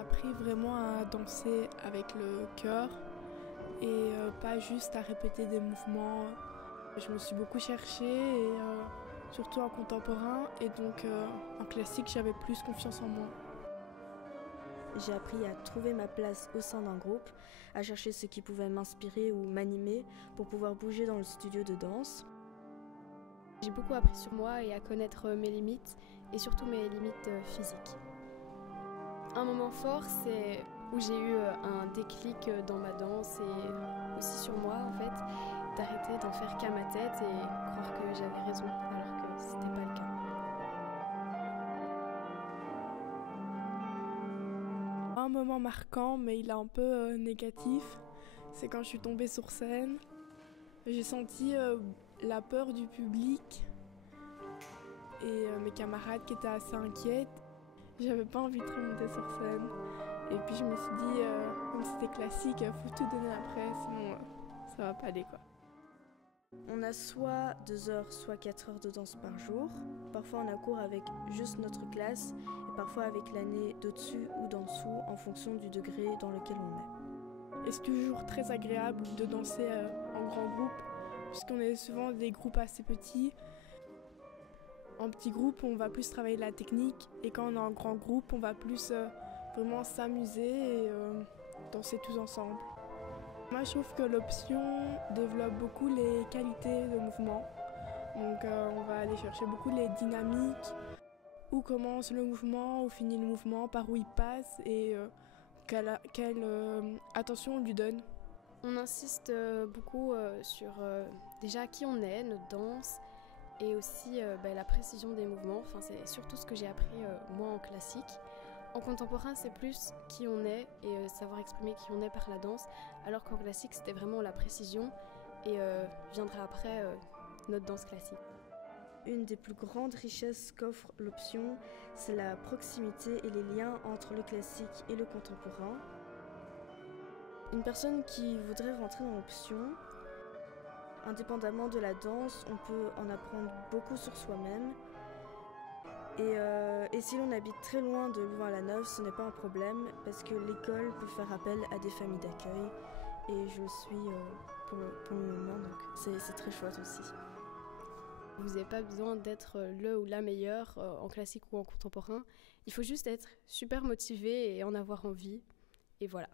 appris vraiment à danser avec le cœur et pas juste à répéter des mouvements. Je me suis beaucoup cherchée, et surtout en contemporain, et donc en classique j'avais plus confiance en moi. J'ai appris à trouver ma place au sein d'un groupe, à chercher ce qui pouvait m'inspirer ou m'animer pour pouvoir bouger dans le studio de danse. J'ai beaucoup appris sur moi et à connaître mes limites, et surtout mes limites physiques. Un moment fort, c'est où j'ai eu un déclic dans ma danse et aussi sur moi en fait, d'arrêter d'en faire qu'à ma tête et croire que j'avais raison alors que c'était pas le cas. Un moment marquant, mais il est un peu négatif, c'est quand je suis tombée sur scène. J'ai senti la peur du public et mes camarades qui étaient assez inquiètes. J'avais pas envie de remonter sur scène. Et puis je me suis dit, comme c'était classique, faut tout donner après, sinon ça va pas aller quoi. On a soit 2 heures, soit 4 heures de danse par jour. Parfois on a cours avec juste notre classe et parfois avec l'année d'au-dessus ou d'en dessous en fonction du degré dans lequel on est. Et c'est toujours très agréable de danser en grand groupe, puisqu'on est souvent des groupes assez petits. En petit groupe, on va plus travailler la technique, et quand on est en grand groupe, on va plus vraiment s'amuser et danser tous ensemble. Moi, je trouve que l'option développe beaucoup les qualités de mouvement. Donc, on va aller chercher beaucoup les dynamiques, où commence le mouvement, où finit le mouvement, par où il passe et quelle attention on lui donne. On insiste beaucoup sur déjà qui on est, notre danse, et aussi la précision des mouvements. Enfin, c'est surtout ce que j'ai appris moi en classique. En contemporain, c'est plus qui on est et savoir exprimer qui on est par la danse, alors qu'en classique, c'était vraiment la précision et viendra après notre danse classique. Une des plus grandes richesses qu'offre l'option, c'est la proximité et les liens entre le classique et le contemporain. Une personne qui voudrait rentrer dans l'option, indépendamment de la danse, on peut en apprendre beaucoup sur soi-même. Et si l'on habite très loin de Louvain-la-Neuve, ce n'est pas un problème parce que l'école peut faire appel à des familles d'accueil. Et je le suis pour le moment, donc c'est très chouette aussi. Vous n'avez pas besoin d'être le ou la meilleure en classique ou en contemporain. Il faut juste être super motivé et en avoir envie. Et voilà.